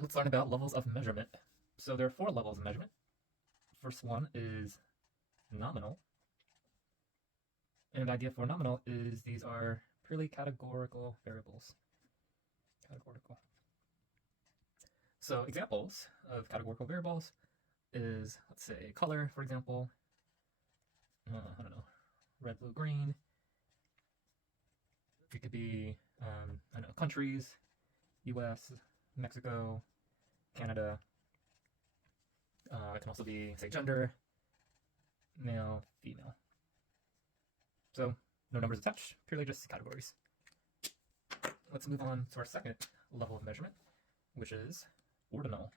Let's learn about levels of measurement. So there are 4 levels of measurement. First one is nominal. And the idea for nominal is these are purely categorical variables. Categorical. So examples of categorical variables is, let's say, color, for example. I don't know, red, blue, green. It could be, I don't know, countries, US, Mexico, Canada. It can also be, say, gender, male, female. So no numbers attached, purely just categories. Let's move on to our second level of measurement, which is ordinal.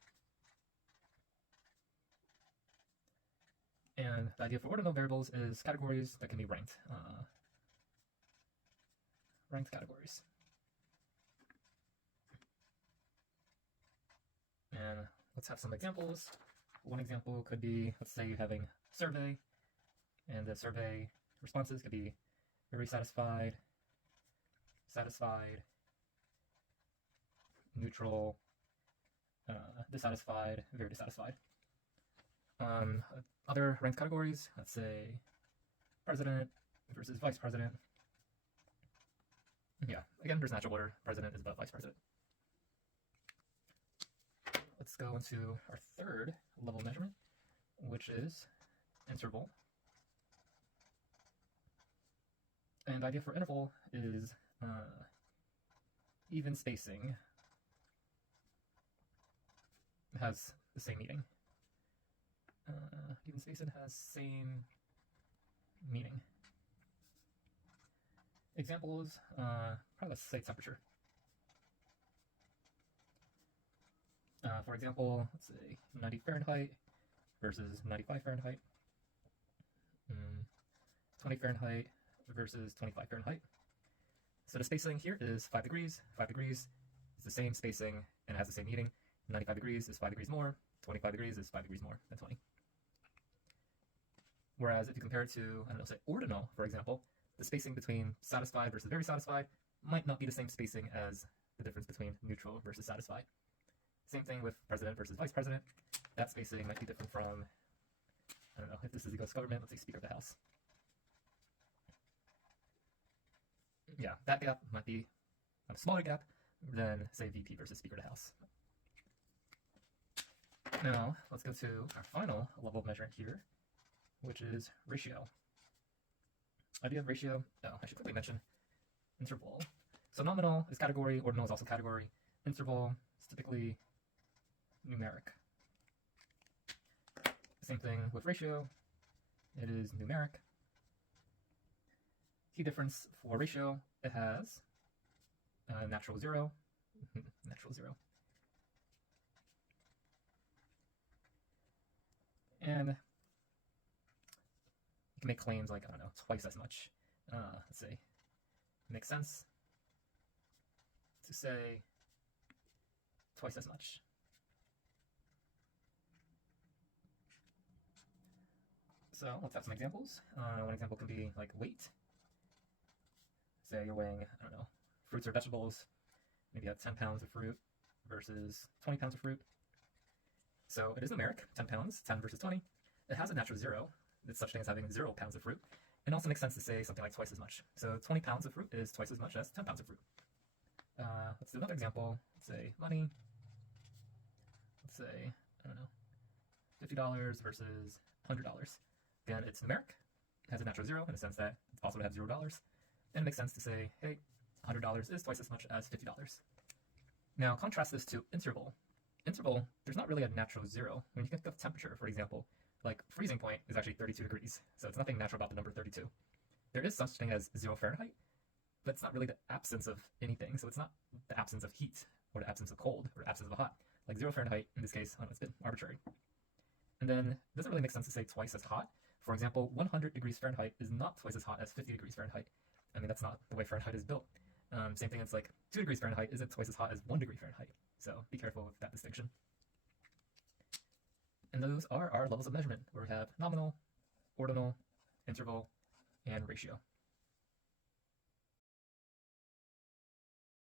And the idea for ordinal variables is categories that can be ranked. Ranked categories. And let's have some examples. One example could be, let's say you're having a survey, and the survey responses could be very satisfied, satisfied, neutral, dissatisfied, very dissatisfied. Other ranked categories, let's say president versus vice president. Yeah, again, there's natural order. President is above vice president. Let's go into our third level of measurement, which is interval. And the idea for interval is even spacing has the same meaning. Even spacing has same meaning. Examples, probably let's say temperature. For example, let's say 90 Fahrenheit versus 95 Fahrenheit. 20 Fahrenheit versus 25 Fahrenheit. So the spacing here is 5 degrees. 5 degrees is the same spacing and has the same meaning. 95 degrees is 5 degrees more. 25 degrees is 5 degrees more than 20. Whereas if you compare it to, I don't know, say ordinal, for example, the spacing between satisfied versus very satisfied might not be the same spacing as the difference between neutral versus satisfied. Same thing with president versus vice president. That spacing might be different from, I don't know, if this is the US government, let's say Speaker of the House. Yeah, that gap might be a smaller gap than, say, VP versus Speaker of the House. Now, let's go to our final level of measurement here, which is ratio. Idea of ratio, I should quickly mention interval. So nominal is category, ordinal is also category. Interval is typically numeric. Same thing with ratio, it is numeric. Key difference for ratio, it has natural zero, natural zero. And you can make claims like, I don't know, twice as much. Let's say, it makes sense to say twice as much. So let's have some examples. One example can be like weight. Say you're weighing, I don't know, fruits or vegetables. Maybe you have 10 pounds of fruit versus 20 pounds of fruit. So it is numeric, 10 pounds, 10 versus 20. It has a natural zero. It's such thing as having 0 pounds of fruit. It also makes sense to say something like twice as much. So 20 pounds of fruit is twice as much as 10 pounds of fruit. Let's do another example. Let's say money. Let's say, I don't know, $50 versus $100. Again, it's numeric. It has a natural zero in the sense that it's possible to have $0. And it makes sense to say, hey, $100 is twice as much as $50. Now contrast this to interval. Interval, there's not really a natural zero. When you think of temperature, for example, like freezing point is actually 32 degrees. So it's nothing natural about the number 32. There is such thing as 0 Fahrenheit, but it's not really the absence of anything. So it's not the absence of heat or the absence of cold or the absence of hot. Like 0 Fahrenheit, in this case, it's a bit arbitrary. And then it doesn't really make sense to say twice as hot. For example, 100 degrees Fahrenheit is not twice as hot as 50 degrees Fahrenheit. I mean, that's not the way Fahrenheit is built. Same thing, it's like 2 degrees Fahrenheit isn't twice as hot as 1 degree Fahrenheit. So be careful with that distinction. And those are our levels of measurement, where we have nominal, ordinal, interval, and ratio.